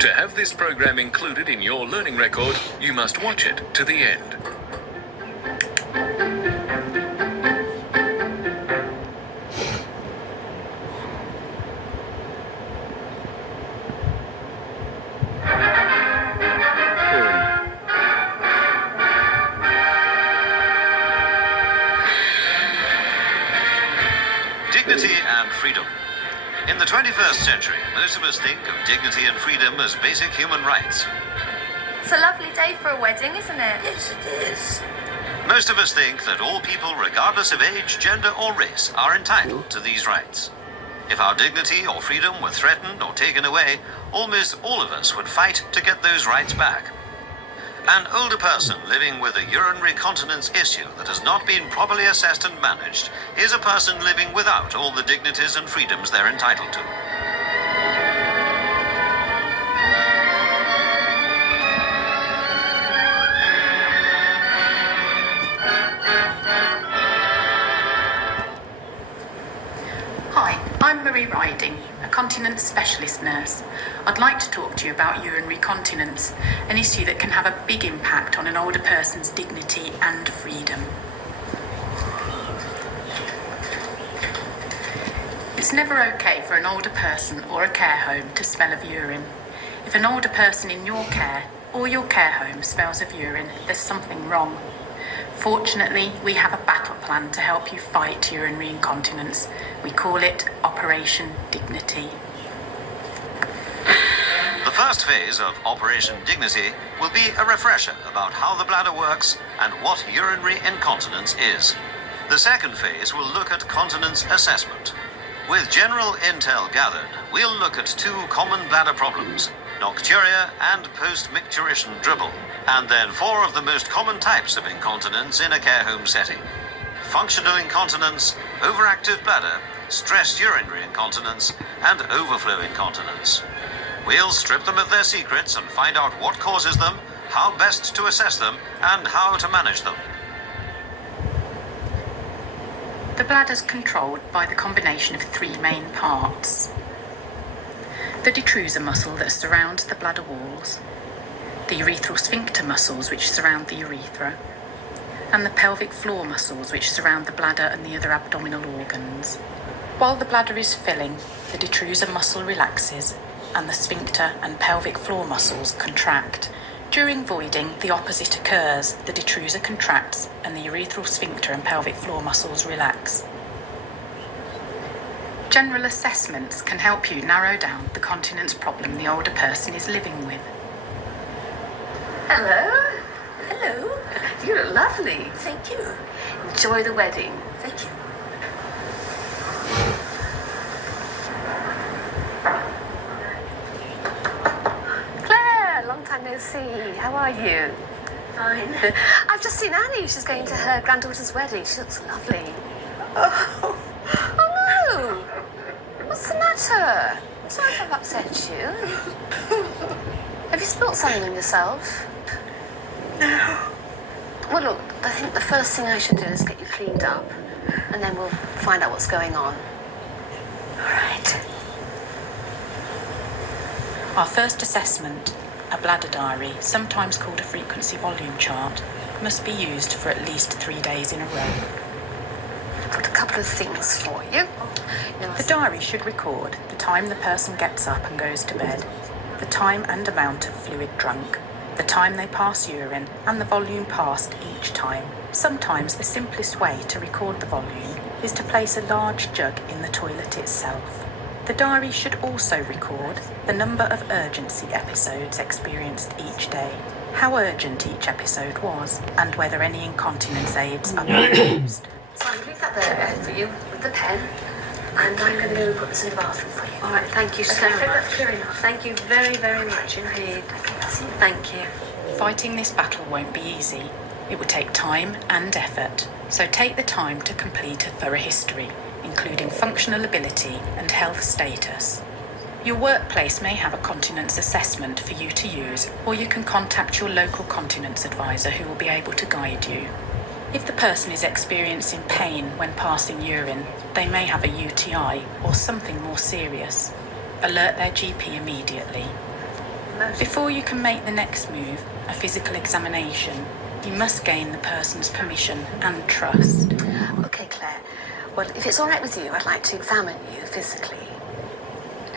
To have this program included in your learning record, you must watch it to the end. Dignity and freedom. In the 21st century, most of us think of dignity and freedom as basic human rights. It's a lovely day for a wedding, isn't it? Yes, it is. Most of us think that all people, regardless of age, gender, or race, are entitled to these rights. If our dignity or freedom were threatened or taken away, almost all of us would fight to get those rights back. An older person living with a urinary continence issue that has not been properly assessed and managed is a person living without all the dignities and freedoms they're entitled to. Hi, I'm Marie Riding, a continence specialist nurse. I'd like to talk to you about urinary continence, an issue that can have a big impact on an older person's dignity and freedom. It's never okay for an older person or a care home to smell of urine. If an older person in your care or your care home smells of urine, there's something wrong. Fortunately, we have a battle plan to help you fight urinary incontinence. We call it Operation Dignity. The first phase of Operation Dignity will be a refresher about how the bladder works and what urinary incontinence is. The second phase will look at continence assessment. With general intel gathered, we'll look at two common bladder problems: nocturia and post-micturition dribble, and then four of the most common types of incontinence in a care home setting: functional incontinence, overactive bladder, stress urinary incontinence, and overflow incontinence. We'll strip them of their secrets and find out what causes them, how best to assess them, and how to manage them. The bladder's controlled by the combination of three main parts: the detrusor muscle that surrounds the bladder walls, the urethral sphincter muscles which surround the urethra, and the pelvic floor muscles which surround the bladder and the other abdominal organs. While the bladder is filling, the detrusor muscle relaxes and the sphincter and pelvic floor muscles contract. During voiding, the opposite occurs. The detrusor contracts and the urethral sphincter and pelvic floor muscles relax. General assessments can help you narrow down the continence problem the older person is living with. Hello. Hello. You look lovely. Thank you. Enjoy the wedding. Thank you. Claire, long time no see. How are you? Fine. I've just seen Annie. She's going to her granddaughter's wedding. She looks lovely. Oh. Oh no! What's the matter? I'm sorry if I've upset you. Have you spilt something on yourself? No. Well, look, I think the first thing I should do is get you cleaned up, and then we'll find out what's going on. All right. Our first assessment, a bladder diary, sometimes called a frequency volume chart, must be used for at least 3 days in a row. I've got a couple of things for you. The diary should record the time the person gets up and goes to bed, the time and amount of fluid drunk, the time they pass urine, and the volume passed each time. Sometimes the simplest way to record the volume is to place a large jug in the toilet itself. The diary should also record the number of urgency episodes experienced each day, how urgent each episode was, and whether any incontinence aids are being used. So I'm going to leave that there for you with the pen, and I'm going to go put this in the bathroom for you. All right. Thank you so Okay, much. that's clear enough. Thank you very, very much indeed. Thank you. Fighting this battle won't be easy. It will take time and effort, so take the time to complete a thorough history, including functional ability and health status. Your workplace may have a continence assessment for you to use, or you can contact your local continence advisor who will be able to guide you. If the person is experiencing pain when passing urine, they may have a UTI or something more serious. Alert their GP immediately. most. Before you can make the next move, a physical examination, you must gain the person's permission and trust. Okay, Claire. Well, if it's all right with you, I'd like to examine you physically.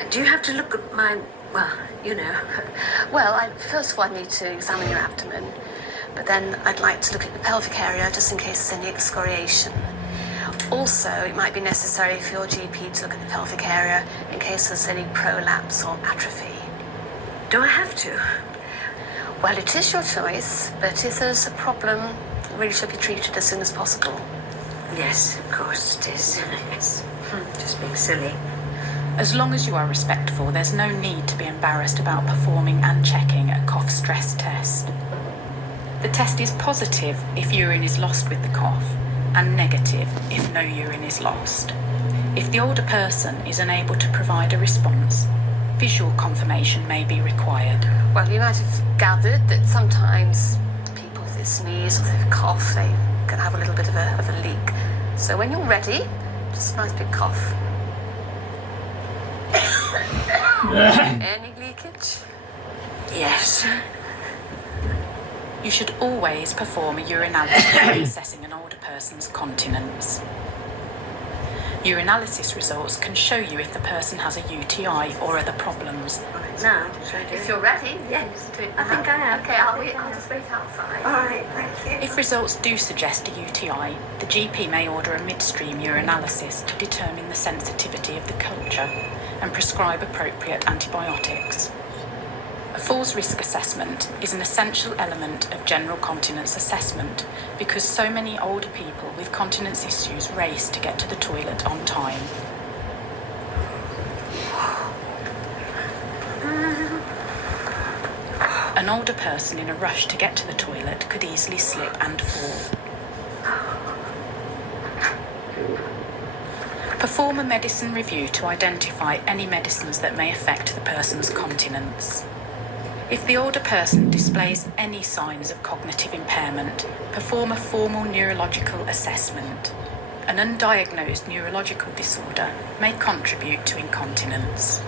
Do you have to look at my, well, you know. Well, first of all, I need to examine your abdomen, but then I'd like to look at the pelvic area just in case there's any excoriation. Also, it might be necessary for your GP to look at the pelvic area in case there's any prolapse or atrophy. Do I have to? Well, it is your choice, but if there's a problem, it really should be treated as soon as possible. Yes, of course it is. Yes. Just being silly. As long as you are respectful, there's no need to be embarrassed about performing and checking a cough stress test. The test is positive if urine is lost with the cough, and negative if no urine is lost. If the older person is unable to provide a response, visual confirmation may be required. Well, you might have gathered that sometimes people, if they sneeze or they cough, they can have a little bit of a leak. So when you're ready, just a nice big cough. Any leakage? Yes. You should always perform a urinalysis when assessing an older person's continence. Urinalysis results can show you if the person has a UTI or other problems. Now, should I do If it? you're ready, Yes. do it I think now. I am. Okay, I'll just wait outside. All right, thank you. If results do suggest a UTI, the GP may order a midstream urinalysis to determine the sensitivity of the culture and prescribe appropriate antibiotics. A falls risk assessment is an essential element of general continence assessment because so many older people with continence issues race to get to the toilet on time. An older person in a rush to get to the toilet could easily slip and fall. Perform a medicine review to identify any medicines that may affect the person's continence. If the older person displays any signs of cognitive impairment, perform a formal neurological assessment. An undiagnosed neurological disorder may contribute to incontinence.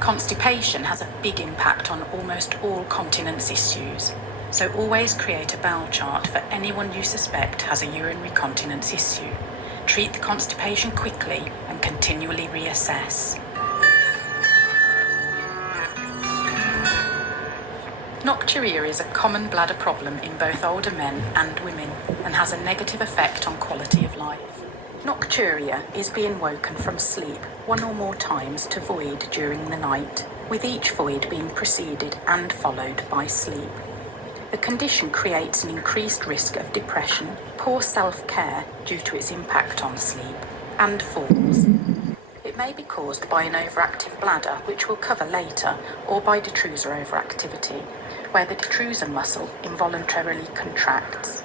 Constipation has a big impact on almost all continence issues, so always create a bowel chart for anyone you suspect has a urinary continence issue. Treat the constipation quickly and continually reassess. Nocturia is a common bladder problem in both older men and women and has a negative effect on quality of life. Nocturia is being woken from sleep one or more times to void during the night, with each void being preceded and followed by sleep. The condition creates an increased risk of depression, poor self-care due to its impact on sleep, and falls. It may be caused by an overactive bladder, which we'll cover later, or by detrusor overactivity, where the detrusor muscle involuntarily contracts.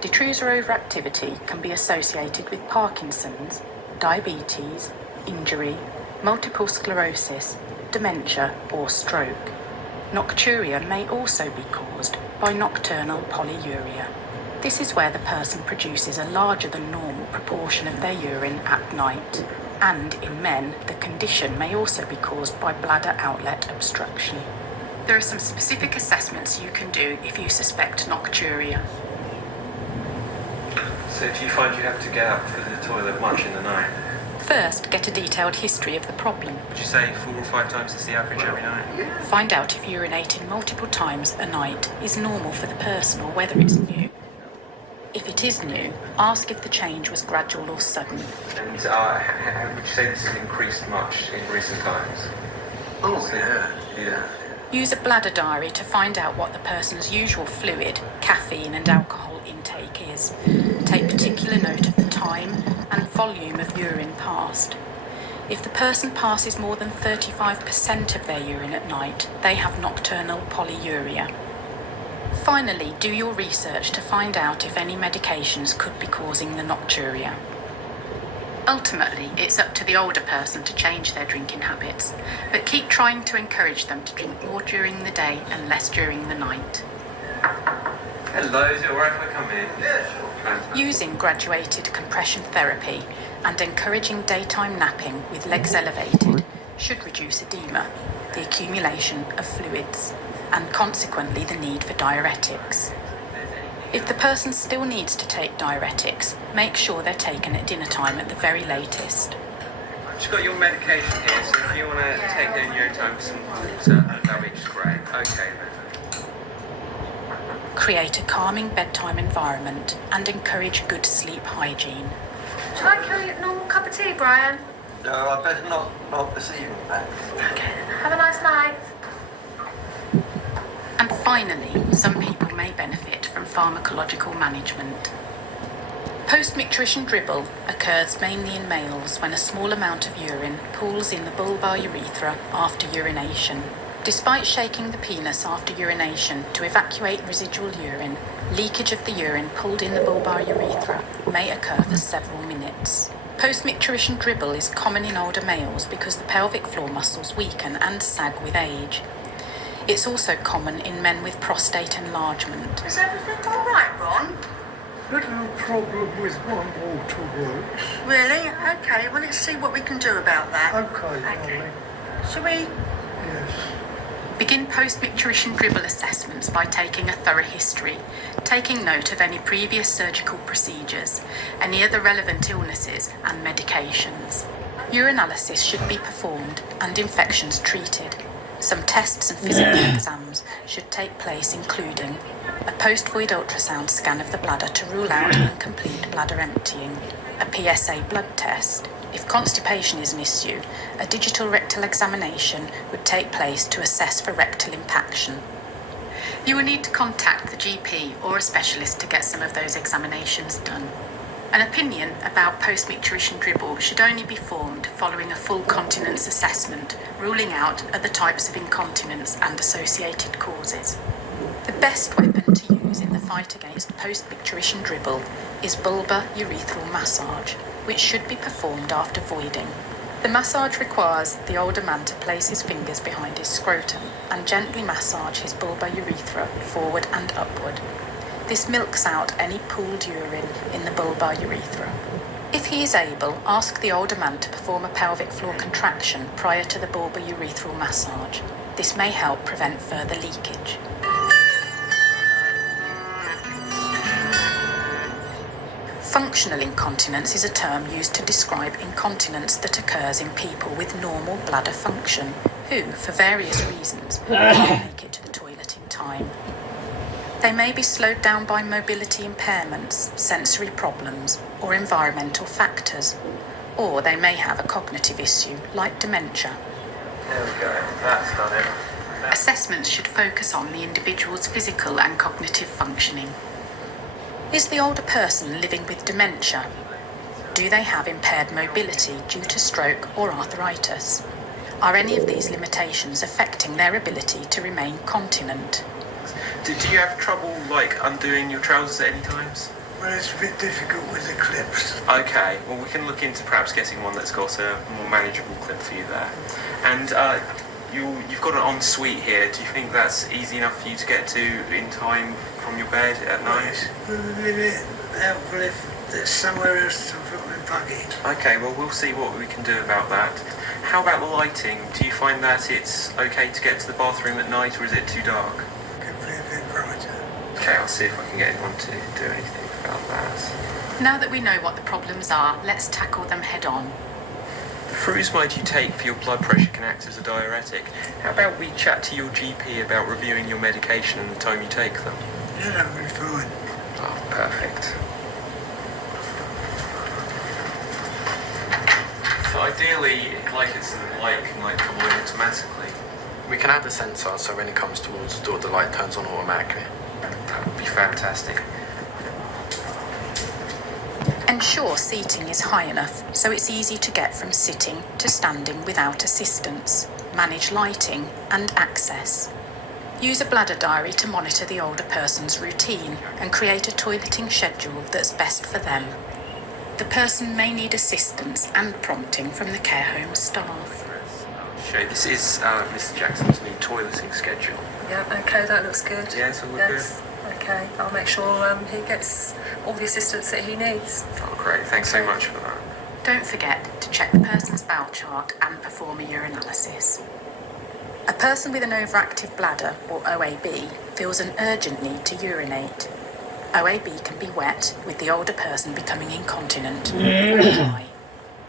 Detrusor overactivity can be associated with Parkinson's, diabetes, injury, multiple sclerosis, dementia, or stroke. Nocturia may also be caused by nocturnal polyuria. This is where the person produces a larger than normal proportion of their urine at night. And in men, the condition may also be caused by bladder outlet obstruction. There are some specific assessments you can do if you suspect nocturia. So do you find you have to get up to the toilet much in the night? First, get a detailed history of the problem. Would you say 4 or 5 times is the average every night? Find out if urinating multiple times a night is normal for the person or whether it's new. If it is new, ask if the change was gradual or sudden. And would you say this has increased much in recent times? Oh, yeah. Use a bladder diary to find out what the person's usual fluid, caffeine and alcohol intake is. Take particular note of the time and volume of urine passed. If the person passes more than 35% of their urine at night, they have nocturnal polyuria. Finally, do your research to find out if any medications could be causing the nocturia. Ultimately, it's up to the older person to change their drinking habits, but keep trying to encourage them to drink more during the day and less during the night. Hello, is it alright if I come in? Yeah, sure. Using graduated compression therapy and encouraging daytime napping with legs elevated should reduce edema. the accumulation of fluids, and consequently the need for diuretics. If the person still needs to take diuretics, make sure they're taken at dinner time at the very latest. I've just got your medication here, so if you want to take it in your own time for some water, that'll be just great. Okay then. Create a calming bedtime environment and encourage good sleep hygiene. Shall I kill you a normal cup of tea, Brian? No, I better not this evening, thanks. Okay, then. Have a nice night. And finally, some people may benefit from pharmacological management. Post-micturition dribble occurs mainly in males when a small amount of urine pools in the bulbar urethra after urination. Despite shaking the penis after urination to evacuate residual urine, leakage of the urine pulled in the bulbar urethra may occur for several minutes. Post-micturition dribble is common in older males because the pelvic floor muscles weaken and sag with age. It's also common in men with prostate enlargement. Is everything all right, Ron? Little problem with one waterworks. Really? Okay, well, let's see what we can do about that. Okay, darling. Shall we? Yes. Begin post-micturition dribble assessments by taking a thorough history, taking note of any previous surgical procedures, any other relevant illnesses and medications. Urinalysis should be performed and infections treated. Some tests and physical exams should take place, including a post-void ultrasound scan of the bladder to rule out incomplete bladder emptying, a PSA blood test. If constipation is an issue, a digital rectal examination would take place to assess for rectal impaction. You will need to contact the GP or a specialist to get some of those examinations done. An opinion about post-micturition dribble should only be formed following a full continence assessment, ruling out other types of incontinence and associated causes. The best weapon to use in the fight against post-micturition dribble is bulbar urethral massage, which should be performed after voiding. The massage requires the older man to place his fingers behind his scrotum and gently massage his bulbar urethra forward and upward. This milks out any pooled urine in the bulbar urethra. If he is able, ask the older man to perform a pelvic floor contraction prior to the bulbar urethral massage. This may help prevent further leakage. Functional incontinence is a term used to describe incontinence that occurs in people with normal bladder function, who, for various reasons, can't make it to the toilet in time. They may be slowed down by mobility impairments, sensory problems, or environmental factors, or they may have a cognitive issue like dementia. There we go. That's done it. Assessments should focus on the individual's physical and cognitive functioning. Is the older person living with dementia? Do they have impaired mobility due to stroke or arthritis? Are any of these limitations affecting their ability to remain continent? Do you have trouble, like, undoing your trousers at any times? Well, it's a bit difficult with the clips. Okay, well, we can look into perhaps getting one that's got a more manageable clip for you there. And you've got an ensuite here. Do you think that's easy enough for you to get to in time from your bed at night? It's a bit helpful if there's somewhere else to put my buggy. Okay, well, we'll see what we can do about that. How about the lighting? Do you find that it's okay to get to the bathroom at night, or is it too dark? Could be a bit brighter. Okay, I'll see if I can get anyone to do anything about that. Now that we know what the problems are, let's tackle them head on. The frusemide you take for your blood pressure can act as a diuretic. How about we chat to your GP about reviewing your medication and the time you take them? Yeah, that'll be fine. Oh, perfect. So ideally, like it's the light can like come on automatically. We can add a sensor so when it comes towards the door, the light turns on automatically. That would be fantastic. Ensure seating is high enough so it's easy to get from sitting to standing without assistance. Manage lighting and access. Use a bladder diary to monitor the older person's routine and create a toileting schedule that's best for them. The person may need assistance and prompting from the care home staff. Show this is Mr. Jackson's new toileting schedule. Yeah, okay, that looks good. Yeah, it's all Yes, okay. I'll make sure he gets all the assistance that he needs. Oh, great. Thanks so much for that. Don't forget to check the person's bowel chart and perform a urinalysis. A person with an overactive bladder, or OAB, feels an urgent need to urinate. OAB can be wet, with the older person becoming incontinent, or dry.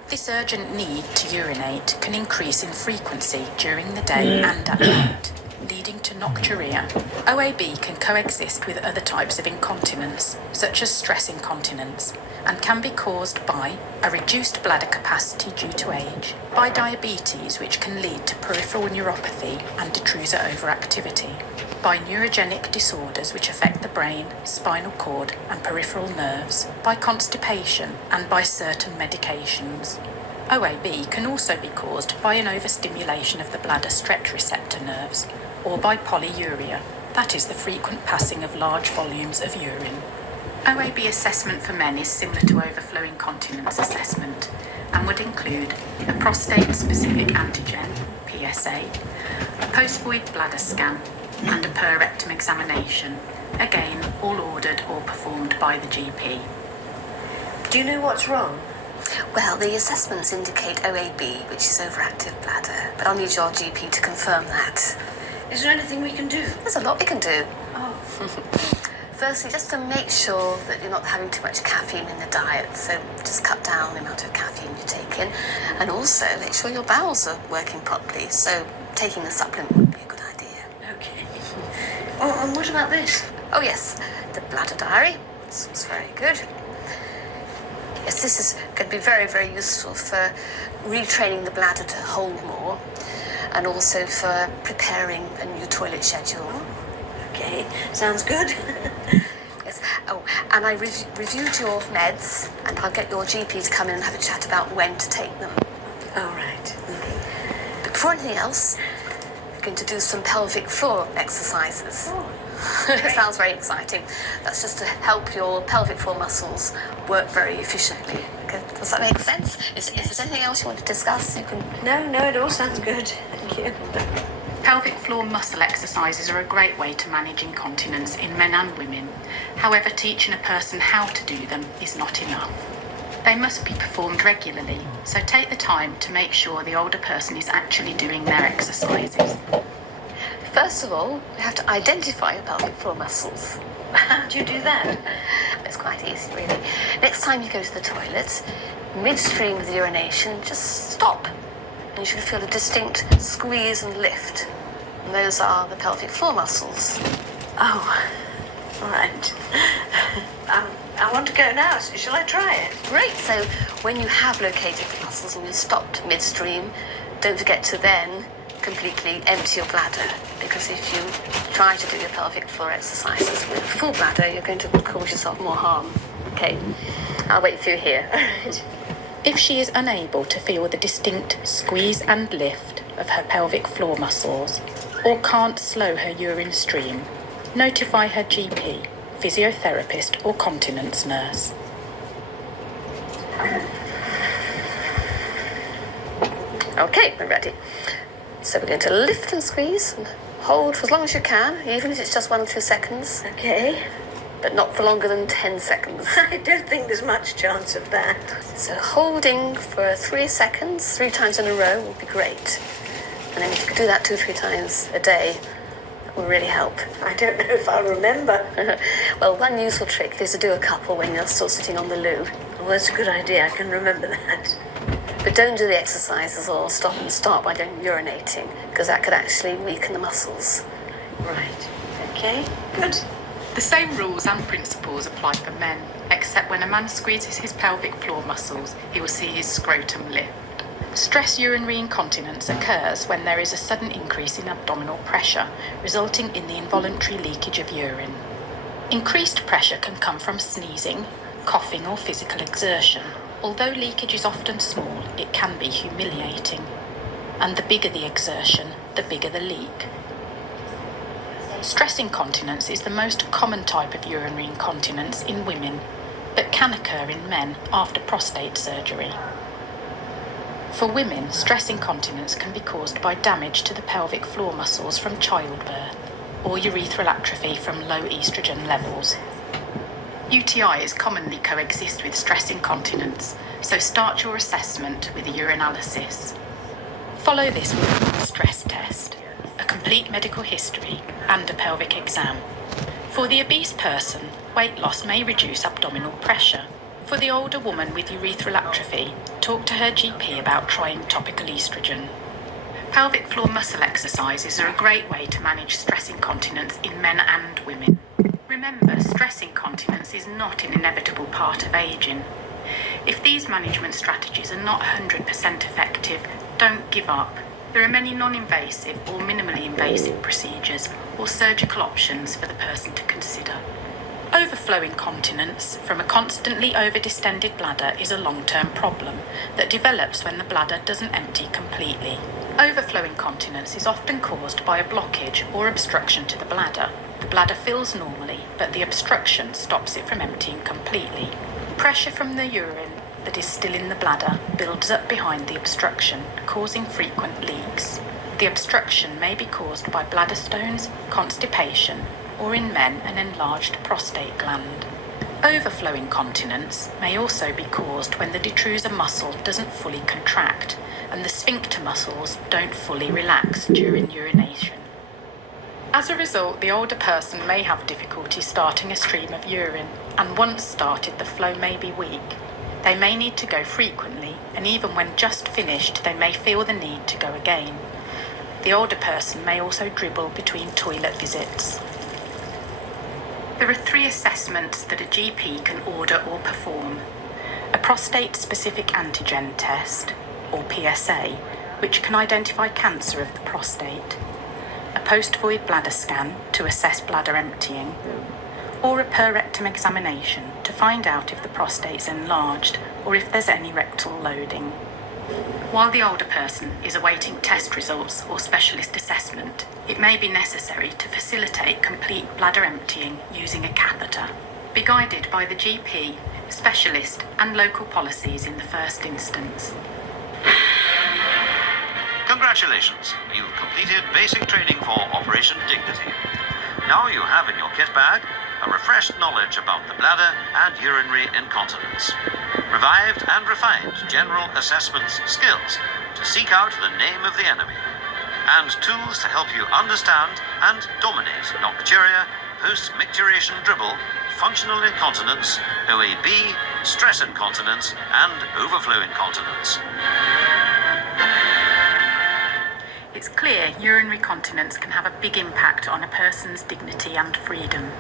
This urgent need to urinate can increase in frequency during the day and at night, leading to nocturia. OAB can coexist with other types of incontinence, such as stress incontinence, and can be caused by a reduced bladder capacity due to age, by diabetes, which can lead to peripheral neuropathy and detrusor overactivity, by neurogenic disorders which affect the brain, spinal cord, and peripheral nerves, by constipation, and by certain medications. OAB can also be caused by an overstimulation of the bladder stretch receptor nerves, or by polyuria, that is the frequent passing of large volumes of urine. OAB assessment for men is similar to overflow incontinence assessment and would include a prostate-specific antigen, PSA, a post-void bladder scan, and a per rectum examination, again all ordered or performed by the GP. Do you know what's wrong? Well, the assessments indicate OAB, which is overactive bladder, but I'll need your GP to confirm that. Is there anything we can do? There's a lot we can do. Oh. Firstly, just to make sure that you're not having too much caffeine in the diet, so just cut down the amount of caffeine you take in, and also make sure your bowels are working properly, so taking the supplement would be a good idea. Okay. Oh, and what about this? Oh yes, the bladder diary. This was very good. Yes, this is going to be very, very useful for retraining the bladder to hold more, and also for preparing a new toilet schedule. Okay, sounds good. Yes. Oh, and I reviewed your meds, and I'll get your GP to come in and have a chat about when to take them. All right. But before anything else, we're going to do some pelvic floor exercises. Oh, It sounds very exciting. That's just to help your pelvic floor muscles work very efficiently. Okay. Does that make sense? If there's anything else you want to discuss, you can... No, it all sounds good. Thank you. Pelvic floor muscle exercises are a great way to manage incontinence in men and women. However, teaching a person how to do them is not enough. They must be performed regularly, so take the time to make sure the older person is actually doing their exercises. First of all, we have to identify your pelvic floor muscles. How do you do that? It's quite easy, really. Next time you go to the toilet, midstream of the urination, just stop. And you should feel a distinct squeeze and lift. And those are the pelvic floor muscles. Oh, all right. I want to go now. So shall I try it? Great. So when you have located the muscles and you've stopped midstream, don't forget to then completely empty your bladder, because if you try to do your pelvic floor exercises with a full bladder, you're going to cause yourself more harm. Okay, I'll wait for you here. If she is unable to feel the distinct squeeze and lift of her pelvic floor muscles, or can't slow her urine stream, notify her GP, physiotherapist, or continence nurse. Okay, we're ready. So we're going to lift and squeeze and hold for as long as you can, even if it's just 1 or 2 seconds, Okay. but not for longer than 10 seconds. I don't think there's much chance of that. So holding for 3 seconds, 3 times in a row would be great. And then if you could do that 2 or 3 times a day, that would really help. I don't know if I'll remember. Well, one useful trick is to do a couple when you're still sitting on the loo. Well, that's a good idea. I can remember that. But don't do the exercises or stop and start while you're urinating, because that could actually weaken the muscles. Right. Okay. Good. The same rules and principles apply for men, except when a man squeezes his pelvic floor muscles, he will see his scrotum lift. Stress urinary incontinence occurs when there is a sudden increase in abdominal pressure, resulting in the involuntary leakage of urine. Increased pressure can come from sneezing, coughing, or physical exertion. Although leakage is often small, it can be humiliating. And the bigger the exertion, the bigger the leak. Stress incontinence is the most common type of urinary incontinence in women, but can occur in men after prostate surgery. For women, stress incontinence can be caused by damage to the pelvic floor muscles from childbirth, or urethral atrophy from low estrogen levels. UTIs commonly coexist with stress incontinence, so start your assessment with a urinalysis. Follow this with a stress test. complete medical history, and a pelvic exam. For the obese person, weight loss may reduce abdominal pressure. For the older woman with urethral atrophy, talk to her GP about trying topical estrogen. Pelvic floor muscle exercises are a great way to manage stress incontinence in men and women. Remember, stress incontinence is not an inevitable part of ageing. If these management strategies are not 100% effective, don't give up. There are many non-invasive or minimally invasive procedures or surgical options for the person to consider. Overflow incontinence from a constantly over-distended bladder is a long-term problem that develops when the bladder doesn't empty completely. Overflow incontinence is often caused by a blockage or obstruction to the bladder. The bladder fills normally, but the obstruction stops it from emptying completely. Pressure from the urine that is still in the bladder builds up behind the obstruction, causing frequent leaks. The obstruction may be caused by bladder stones, constipation, or in men, an enlarged prostate gland. Overflow incontinence may also be caused when the detrusor muscle doesn't fully contract and the sphincter muscles don't fully relax during urination. As a result, the older person may have difficulty starting a stream of urine, and once started, the flow may be weak. They may need to go frequently, and even when just finished, they may feel the need to go again. The older person may also dribble between toilet visits. There are 3 assessments that a GP can order or perform. A prostate-specific antigen test, or PSA, which can identify cancer of the prostate. A post-void bladder scan to assess bladder emptying, or a per rectum examination to find out if the prostate's enlarged or if there's any rectal loading. While the older person is awaiting test results or specialist assessment, it may be necessary to facilitate complete bladder emptying using a catheter. Be guided by the GP, specialist and local policies in the first instance. Congratulations, you've completed basic training for Operation Dignity. Now you have in your kit bag a refreshed knowledge about the bladder and urinary incontinence, revived and refined general assessment skills to seek out the name of the enemy, and tools to help you understand and dominate nocturia, post-micturiation dribble, functional incontinence, OAB, stress incontinence, and overflow incontinence. It's clear urinary continence can have a big impact on a person's dignity and freedom.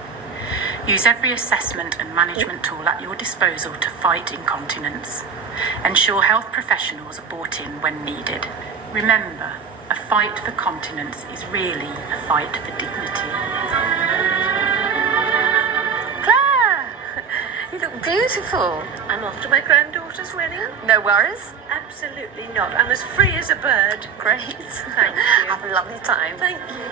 Use every assessment and management tool at your disposal to fight incontinence. Ensure health professionals are brought in when needed. Remember, a fight for continence is really a fight for dignity. Claire! You look beautiful. I'm off to my granddaughter's wedding. No worries? Absolutely not. I'm as free as a bird. Great. Thank you. Have a lovely time. Thank you.